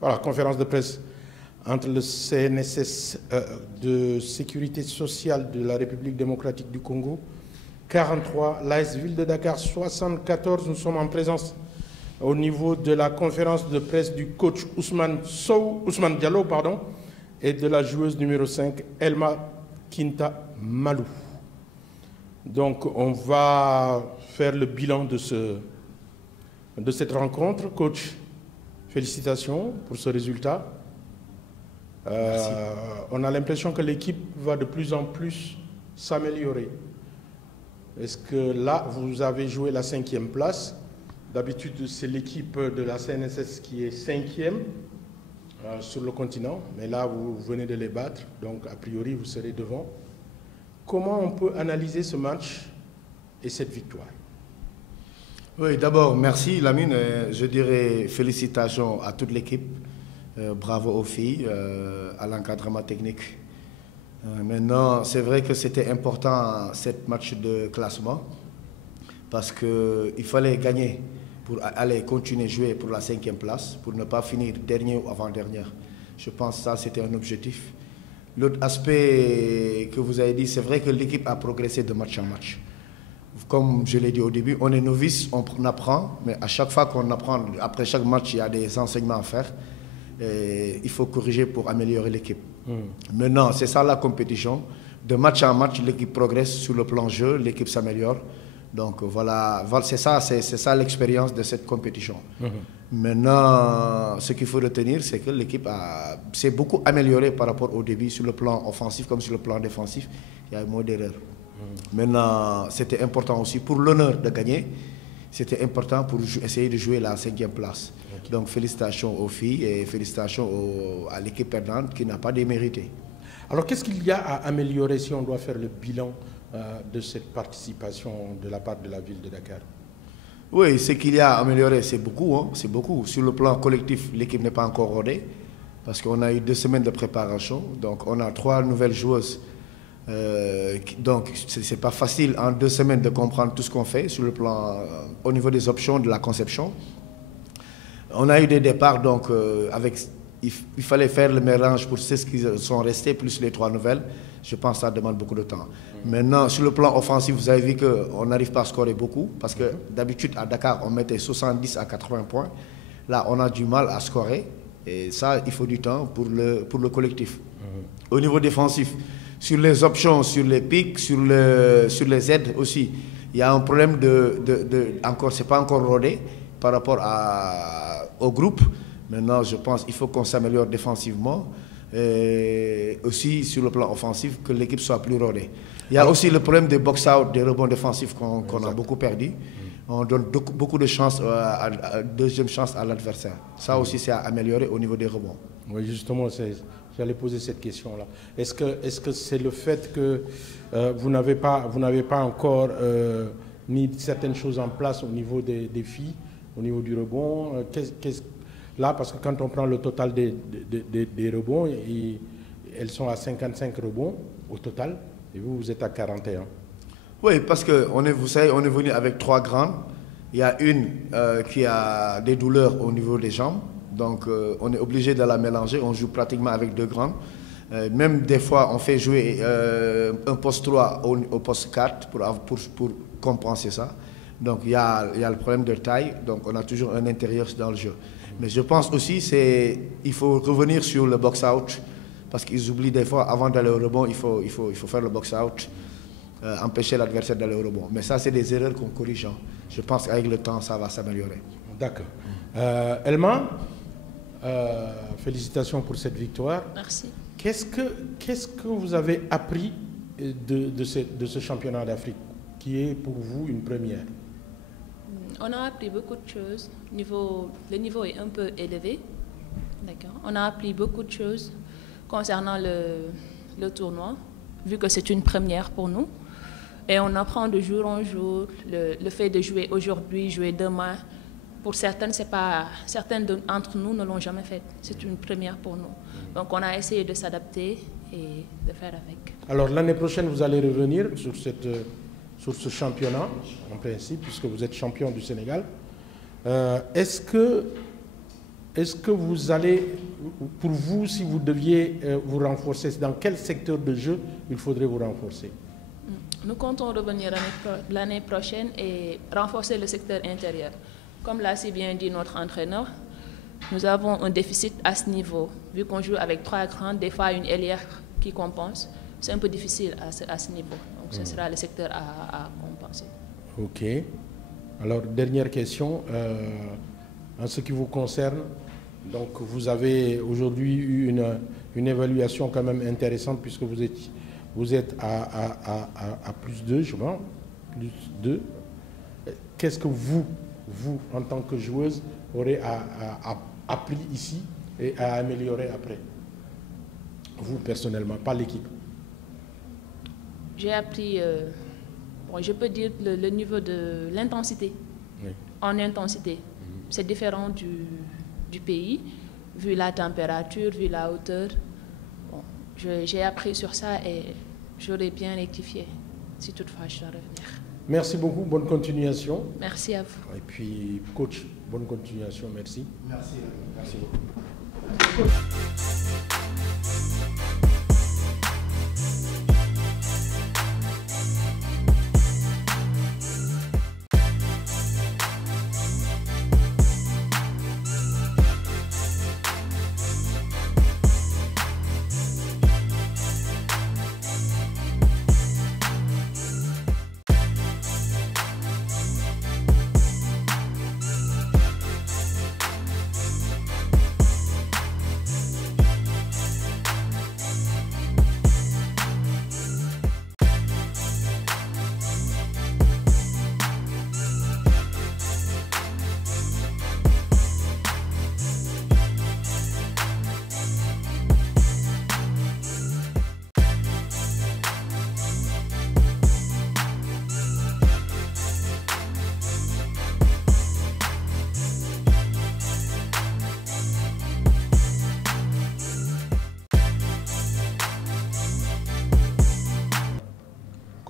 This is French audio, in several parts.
Voilà, conférence de presse entre le CNSS de sécurité sociale de la République démocratique du Congo, 43, l'AS Ville de Dakar, 74. Nous sommes en présence au niveau de la conférence de presse du coach Ousmane Diallo, et de la joueuse numéro 5, Elma Kinta Malou. Donc, on va faire le bilan de cette rencontre. Coach, félicitations pour ce résultat. On a l'impression que l'équipe va de plus en plus s'améliorer. Est-ce que là, vous avez joué la 5e place? D'habitude, c'est l'équipe de la CNSS qui est 5e sur le continent. Mais là, vous venez de les battre. Donc, a priori, vous serez devant. Comment on peut analyser ce match et cette victoire? Oui, d'abord, merci Lamine. Je dirais félicitations à toute l'équipe. Bravo aux filles, à l'encadrement technique. Maintenant, c'est vrai que c'était important, cette match de classement, parce qu'il fallait gagner pour aller continuer à jouer pour la 5e place, pour ne pas finir dernier ou avant-dernière. Je pense que ça, c'était un objectif. L'autre aspect que vous avez dit, c'est vrai que l'équipe a progressé de match en match. Comme je l'ai dit au début, on est novice, on apprend, mais à chaque fois qu'on apprend, après chaque match, il y a des enseignements à faire. Et il faut corriger pour améliorer l'équipe. Maintenant, c'est ça la compétition. De match en match, l'équipe progresse sur le plan jeu, l'équipe s'améliore. Donc voilà, c'est ça l'expérience de cette compétition. Maintenant, ce qu'il faut retenir, c'est que l'équipe s'est beaucoup améliorée par rapport au début, sur le plan offensif comme sur le plan défensif. Il y a moins d'erreurs. Maintenant, c'était important aussi pour l'honneur de gagner. C'était important pour essayer de jouer la 5e place. Okay. Donc félicitations aux filles et félicitations à l'équipe perdante qui n'a pas démérité. Alors qu'est-ce qu'il y a à améliorer si on doit faire le bilan de cette participation de la part de la ville de Dakar? Oui, ce qu'il y a à améliorer, c'est beaucoup. Hein, c'est beaucoup. Sur le plan collectif, l'équipe n'est pas encore rodée parce qu'on a eu 2 semaines de préparation. Donc on a 3 nouvelles joueuses. Donc c'est pas facile en 2 semaines de comprendre tout ce qu'on fait sur le plan au niveau des options de la conception. On a eu des départs, donc il fallait faire le mélange pour ceux qui sont restés plus les 3 nouvelles. Je pense que ça demande beaucoup de temps. Maintenant, sur le plan offensif, vous avez vu qu'on n'arrive pas à scorer beaucoup parce que d'habitude à Dakar on mettait 70 à 80 points. Là on a du mal à scorer et ça il faut du temps pour le collectif. Au niveau défensif, sur les options, sur les pics, sur les aides aussi, il y a un problème c'est pas encore rodé par rapport au groupe. Maintenant, je pense qu'il faut qu'on s'améliore défensivement et aussi sur le plan offensif, que l'équipe soit plus rodée. Il y a aussi le problème des box-out, des rebonds défensifs qu'on a beaucoup perdu. On donne beaucoup de chances, deuxième chance à l'adversaire. Ça aussi, c'est à améliorer au niveau des rebonds. Oui, justement, j'allais poser cette question-là. Est-ce que c'est le fait que vous n'avez pas encore mis certaines choses en place au niveau des filles, au niveau du rebond? Là, parce que quand on prend le total des rebonds, elles sont à 55 rebonds au total, et vous êtes à 41. Oui, parce que vous savez, on est venu avec 3 grandes. Il y a une qui a des douleurs au niveau des jambes. Donc, on est obligé de la mélanger. On joue pratiquement avec 2 grandes. Même des fois, on fait jouer un poste 3 au poste 4 pour compenser ça. Donc, il y a le problème de taille. Donc, on a toujours un intérieur dans le jeu. Mais je pense aussi qu'il faut revenir sur le box-out. Parce qu'ils oublient des fois, avant d'aller au rebond, il faut faire le box-out. Empêcher l'adversaire d'aller au rebond. Mais ça, c'est des erreurs qu'on corrige. Je pense qu'avec le temps, ça va s'améliorer. D'accord. Elma, félicitations pour cette victoire. Merci. Qu'est-ce que vous avez appris de ce championnat d'Afrique, qui est pour vous une première? On a appris beaucoup de choses. Le niveau est un peu élevé. D'accord. On a appris beaucoup de choses concernant le tournoi, vu que c'est une première pour nous. Et on apprend de jour en jour. Le fait de jouer aujourd'hui, jouer demain, pour certaines d'entre nous ne l'ont jamais fait. C'est une première pour nous. Donc on a essayé de s'adapter et de faire avec. Alors l'année prochaine, vous allez revenir sur ce championnat, en principe, puisque vous êtes champion du Sénégal. Est-ce est-ce que vous allez, pour vous, si vous deviez vous renforcer, dans quel secteur de jeu il faudrait vous renforcer? Nous comptons revenir l'année prochaine et renforcer le secteur intérieur. Comme l'a si bien dit notre entraîneur, nous avons un déficit à ce niveau. Vu qu'on joue avec 3 grands, des fois une ailière qui compense, c'est un peu difficile à ce niveau. Donc ce sera le secteur à compenser. Ok. Alors, dernière question. En ce qui vous concerne, donc vous avez aujourd'hui eu une évaluation quand même intéressante puisque vous êtes à plus 2, je pense. Plus 2. Qu'est-ce que vous, en tant que joueuse, aurez appris ici et à améliorer après? Vous, personnellement, pas l'équipe. J'ai appris, je peux dire, le niveau de l'intensité. Oui. En intensité. C'est différent du pays, vu la température, vu la hauteur. Bon, j'ai appris sur ça et j'aurais bien rectifié si toutefois je dois revenir. Merci beaucoup, bonne continuation. Merci à vous. Et puis, coach, bonne continuation, merci. Merci. Merci beaucoup.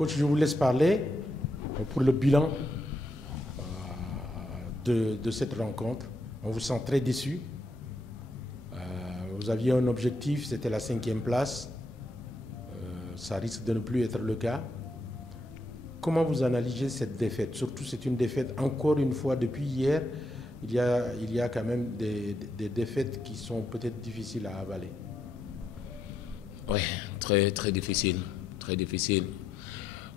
Coach, je vous laisse parler pour le bilan de cette rencontre. On vous sent très déçu. Vous aviez un objectif, c'était la 5e place. Ça risque de ne plus être le cas. Comment vous analysez cette défaite? Surtout, c'est une défaite, encore une fois, depuis hier. Il y a quand même des défaites qui sont peut-être difficiles à avaler. Oui, très, très difficile. Très difficile.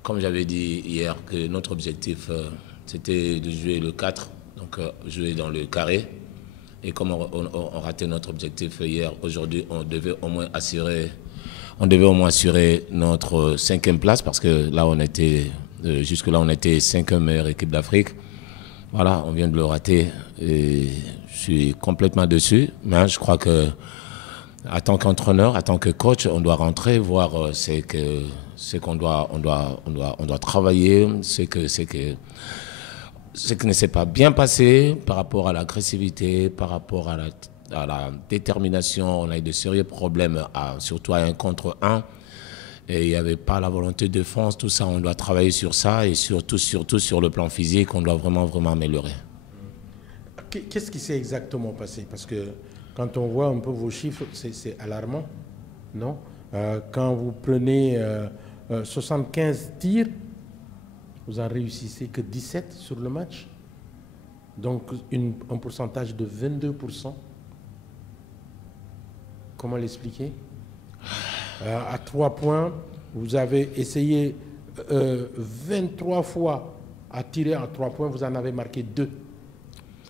Comme j'avais dit hier, que notre objectif, c'était de jouer le 4, donc jouer dans le carré. Et comme on ratait notre objectif hier, aujourd'hui, on devait au moins assurer notre 5e place, parce que là, jusque-là, on était 5e meilleure équipe d'Afrique. Voilà, on vient de le rater et je suis complètement dessus. Mais je crois que, en tant qu'entraîneur, en tant que coach, on doit rentrer, voir ce qu'on doit travailler, ce qui ne s'est pas bien passé par rapport à l'agressivité, par rapport à la détermination. On a eu de sérieux problèmes, surtout à 1 contre 1. Et il n'y avait pas la volonté de défense, tout ça. On doit travailler sur ça et surtout sur le plan physique, on doit vraiment, vraiment améliorer. Qu'est-ce qui s'est exactement passé? Parce que quand on voit un peu vos chiffres, c'est alarmant, non? Quand vous prenez 75 tirs, vous en réussissez que 17 sur le match. Donc un pourcentage de 22%. Comment l'expliquer? À 3 points, vous avez essayé 23 fois à tirer à 3 points, vous en avez marqué 2.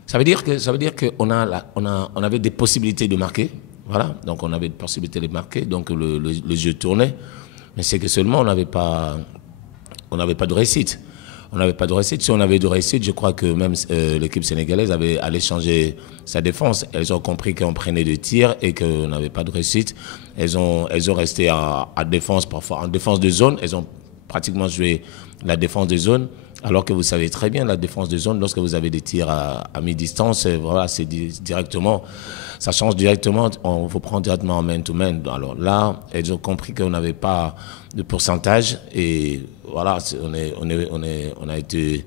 Ça veut dire qu'on avait des possibilités de marquer. Voilà, donc on avait des possibilités de marquer, donc le jeu tournait. Mais c'est que seulement on n'avait pas de réussite. On n'avait pas de réussite. Si on avait de réussite, je crois que même l'équipe sénégalaise allait changer sa défense. Elles ont compris qu'on prenait des tirs et qu'on n'avait pas de réussite. Elles ont resté à défense, parfois en défense de zone. Elles ont pratiquement joué la défense de zone. Alors que vous savez très bien, la défense de zone, lorsque vous avez des tirs à mi-distance, voilà, c'est directement, ça change directement, on vous prend directement en man-to-man. Alors là, elles ont compris qu'on n'avait pas de pourcentage et voilà, on a été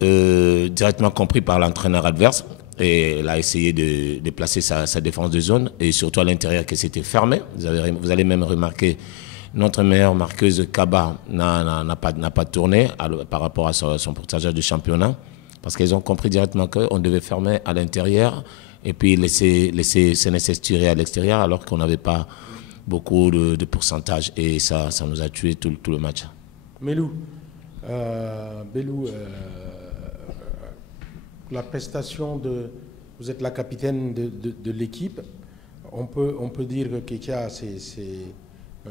directement compris par l'entraîneur adverse. Et elle a essayé de placer sa défense de zone, et surtout à l'intérieur, que c'était fermé. Vous allez même remarquer, notre meilleure marqueuse, Kaba, n'a pas tourné par rapport à son pourcentage de championnat, parce qu'ils ont compris directement qu'on devait fermer à l'intérieur et puis laisser Sénécès tirer à l'extérieur, alors qu'on n'avait pas beaucoup de pourcentage. Et ça nous a tué tout le match. Belou, la prestation vous êtes la capitaine de l'équipe. On peut dire que Ketia,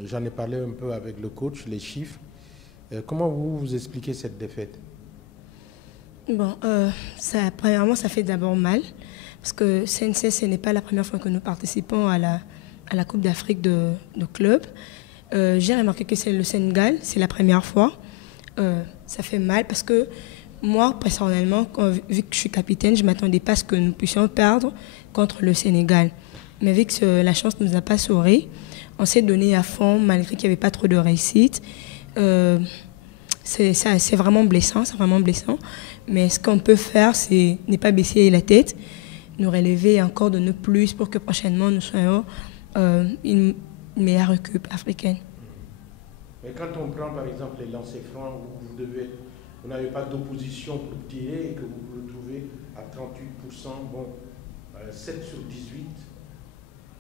j'en ai parlé un peu avec le coach, les chiffres. Comment vous expliquez cette défaite? Bon, premièrement, ça fait d'abord mal, parce que CNC, ce n'est pas la première fois que nous participons à la Coupe d'Afrique de club. J'ai remarqué que c'est le Sénégal, c'est la première fois. Ça fait mal parce que moi, personnellement, vu que je suis capitaine, je ne m'attendais pas à ce que nous puissions perdre contre le Sénégal. Mais vu que la chance ne nous a pas souri, on s'est donné à fond malgré qu'il n'y avait pas trop de réussite. C'est vraiment blessant, Mais ce qu'on peut faire, c'est ne pas baisser la tête, nous relever encore de nous plus pour que prochainement nous soyons une meilleure équipe africaine. Mais quand on prend par exemple les lancers francs, vous n'avez pas d'opposition pour tirer et que vous vous retrouvez à 38%, bon, 7 sur 18,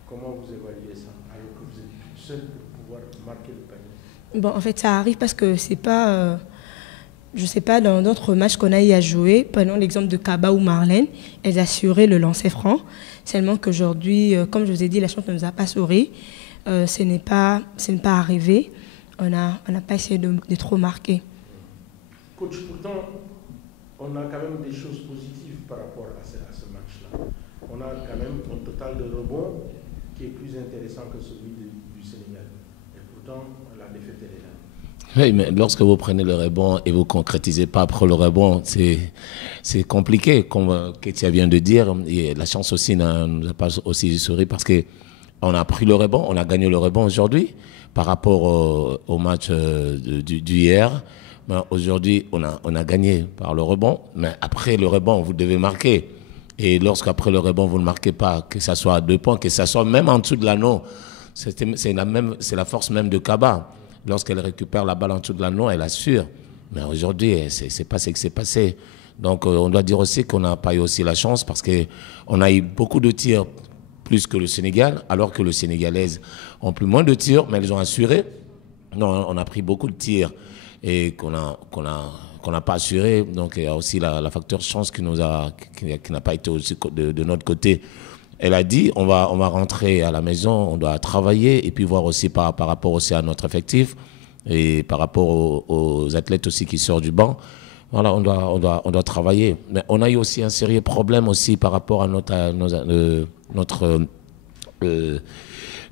comment vous évaluez ça, alors que vous êtes toute seule pour pouvoir marquer le panier? Bon, en fait, ça arrive parce que c'est pas... je ne sais pas, dans d'autres matchs qu'on a eu à jouer, prenons l'exemple de Kaba ou Marlène, elles assuraient le lancer franc. Seulement qu'aujourd'hui, comme je vous ai dit, la chance ne nous a pas souri. Ce n'est pas arrivé. On n'a pas essayé de trop marquer. Coach, pourtant, on a quand même des choses positives par rapport à ce match-là. On a quand même un total de rebonds qui est plus intéressant que celui du Sénégal. Et pourtant, la défaite, elle est là. Oui, mais lorsque vous prenez le rebond et vous ne concrétisez pas après le rebond, c'est compliqué, comme Ketia vient de dire. Et la chance aussi ne nous a pas aussi souri parce qu'on a pris le rebond, on a gagné le rebond aujourd'hui par rapport au match d'hier. Aujourd'hui, on a gagné par le rebond, mais après le rebond, vous devez marquer. Et lorsqu'après le rebond, vous ne marquez pas, que ce soit à 2 points, que ce soit même en dessous de l'anneau, c'est la force même de Kaba. Lorsqu'elle récupère la balle en dessous de l'anneau, elle assure. Mais aujourd'hui, c'est pas ce qui s'est passé. Donc, on doit dire aussi qu'on n'a pas eu aussi la chance parce qu'on a eu beaucoup de tirs plus que le Sénégal, alors que les Sénégalaises ont pris moins de tirs, mais elles ont assuré. Non, on a pris beaucoup de tirs et qu'on n'a pas assuré. Donc, il y a aussi la facteur chance qui n'a pas été aussi de notre côté. Elle a dit, on va rentrer à la maison, on doit travailler et puis voir aussi par rapport aussi à notre effectif et par rapport aux athlètes aussi qui sortent du banc. Voilà, on doit travailler. Mais on a eu aussi un sérieux problème aussi par rapport à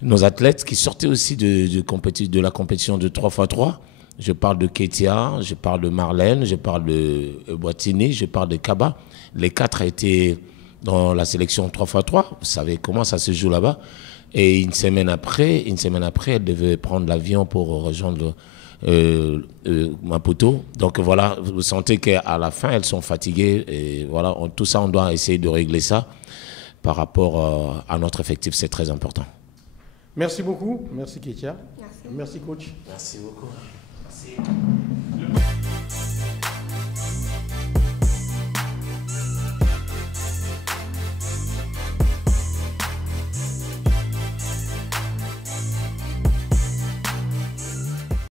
nos athlètes qui sortaient aussi de la compétition de 3x3. Je parle de Ketia, je parle de Marlène, je parle de Boitini, je parle de Kaba. Les 4 étaient dans la sélection 3x3, vous savez comment ça se joue là-bas. Et une semaine après, elle devait prendre l'avion pour rejoindre Maputo. Donc voilà, vous sentez qu'à la fin, elles sont fatiguées. Et voilà, tout ça, on doit essayer de régler ça par rapport à notre effectif. C'est très important. Merci beaucoup. Merci Ketia. Merci. Merci coach. Merci beaucoup. Merci.